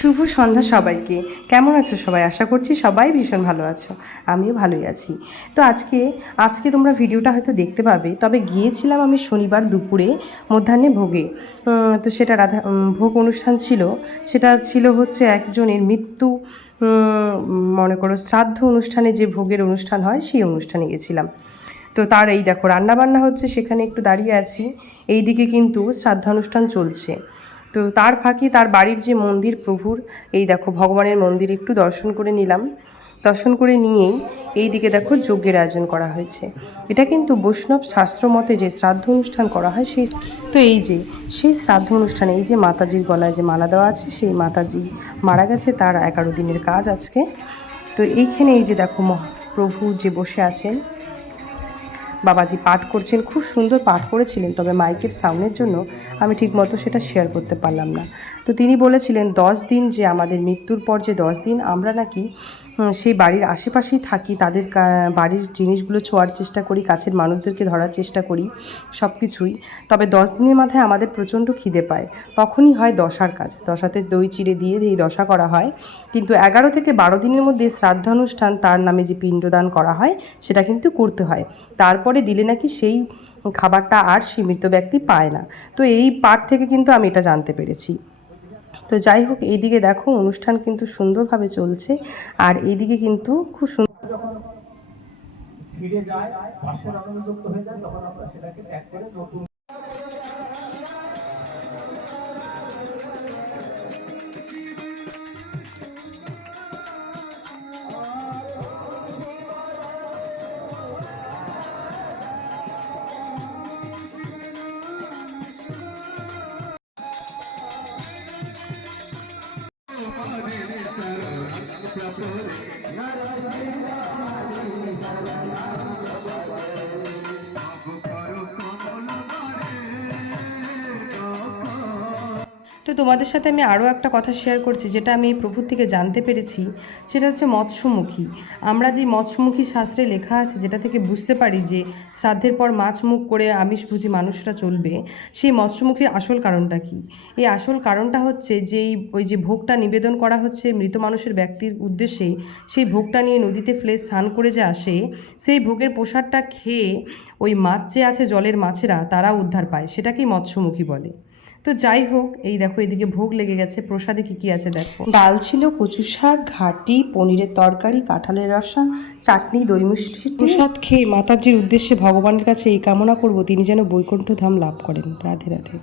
শুভ সন্ধ্যা সবাইকে। কেমন আছো সবাই? আশা করছি সবাই ভীষণ ভালো আছো, আমিও ভালোই আছি। তো আজকে তোমরা ভিডিওটা হয়তো দেখতে পাবে, তবে গিয়েছিলাম আমি শনিবার দুপুরে মধ্যাহ্নে ভোগে। তো সেটা ভোগ অনুষ্ঠান ছিল। সেটা ছিল হচ্ছে একজনের মৃত্যু, মনে করো শ্রাদ্ধ অনুষ্ঠানে যে ভোগের অনুষ্ঠান হয় সেই অনুষ্ঠানে গেছিলাম। তো তার এই দেখো রান্নাবান্না হচ্ছে, সেখানে একটু দাঁড়িয়ে আছি। এই দিকে কিন্তু শ্রাদ্ধানুষ্ঠান চলছে। তো তার ফাঁকি তার বাড়ির যে মন্দির প্রভুর, এই দেখো ভগবানের মন্দির একটু দর্শন করে নিলাম। দর্শন করে নিয়েই এই দিকে দেখো যজ্ঞের আয়োজন করা হয়েছে। এটা কিন্তু বৈষ্ণব শাস্ত্র মতে যে শ্রাদ্ধ অনুষ্ঠান করা হয় সেই শ্রাদ্ধ অনুষ্ঠানে এই যে মাতাজির গলায় যে মালা দেওয়া আছে, সেই মাতাজি মারা গেছে, তার 11 দিনের কাজ আজকে। তো এইখানে এই যে দেখো প্রভু যে বসে আছেন, বাবাজি পাঠ করছেন, খুব সুন্দর পাঠ করেছিলেন, তবে মাইকের সাউন্ডের জন্য আমি ঠিকমতো সেটা শেয়ার করতে পারলাম না। তো তিনি বলেছিলেন 10 দিন, যে আমাদের মৃত্যুর পর যে 10 দিন আমরা নাকি সেই বাড়ির আশেপাশেই থাকি, তাদের বাড়ির জিনিসগুলো ছোঁয়ার চেষ্টা করি, কাছের মানুষদেরকে ধরার চেষ্টা করি, সব কিছুই। তবে 10 দিনের মাথায় আমাদের প্রচণ্ড খিদে পায়, তখনই হয় দশার কাজ। দশাতে দই চিড়ে দিয়ে এই দশা করা হয়। কিন্তু 11 থেকে 12 দিনের মধ্যে শ্রাদ্ধানুষ্ঠান, তার নামে যে পিণ্ডদান করা হয়, সেটা কিন্তু করতে হয়। তারপরে দিলে নাকি সেই খাবারটা আর সেই মৃত ব্যক্তি পায় না। তো এই পাঠ থেকে কিন্তু আমি এটা জানতে পেরেছি। তো যাই হোক, এইদিকে দেখো অনুষ্ঠান কিন্তু সুন্দরভাবে চলছে, আর এইদিকে কিন্তু খুব সুন্দর ফিরে যায়, পাশের অনুযুক্ত হয়ে যায়, তখন আমরা সেটাকে ত্যাগ করে নতুন। তো তোমাদের সাথে আমি আরও একটা কথা শেয়ার করছি, যেটা আমি প্রভুর থেকে জানতে পেরেছি। সেটা হচ্ছে মৎস্যমুখী। আমরা যে মৎস্যমুখী শাস্ত্রে লেখা আছে, যেটা থেকে বুঝতে পারি যে শ্রাদ্ধের পর মাছ মুখ করে আমিষভোজী মানুষরা চলবে, সেই মৎস্যমুখীর আসল কারণটা কি? এই আসল কারণটা হচ্ছে যে ওই যে ভোগটা নিবেদন করা হচ্ছে মৃত মানুষের ব্যক্তির উদ্দেশ্যে, সেই ভোগটা নিয়ে নদীতে ফেলে স্নান করে যে আসে, সেই ভোগের প্রসাদটা খেয়ে ওই মাছ যে আছে, জলের মাছেরা, তারা উদ্ধার পায়, সেটাকেই মৎস্যমুখী বলে। তো যাই হোক, এই দেখো এদিকে ভোগ লেগে গেছে। প্রসাদে কি কি আছে দেখো। ডাল ছিল, কচু শাক, ঘাটি, পনিরের তরকারি, কাঁঠালের রসা, চাটনি, দই মিষ্টি। প্রসাদ খেয়ে মাতাজির উদ্দেশ্যে ভগবানের কাছে এই কামনা করব, তিনি যেন বৈকুণ্ঠ ধাম লাভ করেন। রাধে রাধে।